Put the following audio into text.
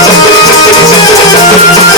Thank you.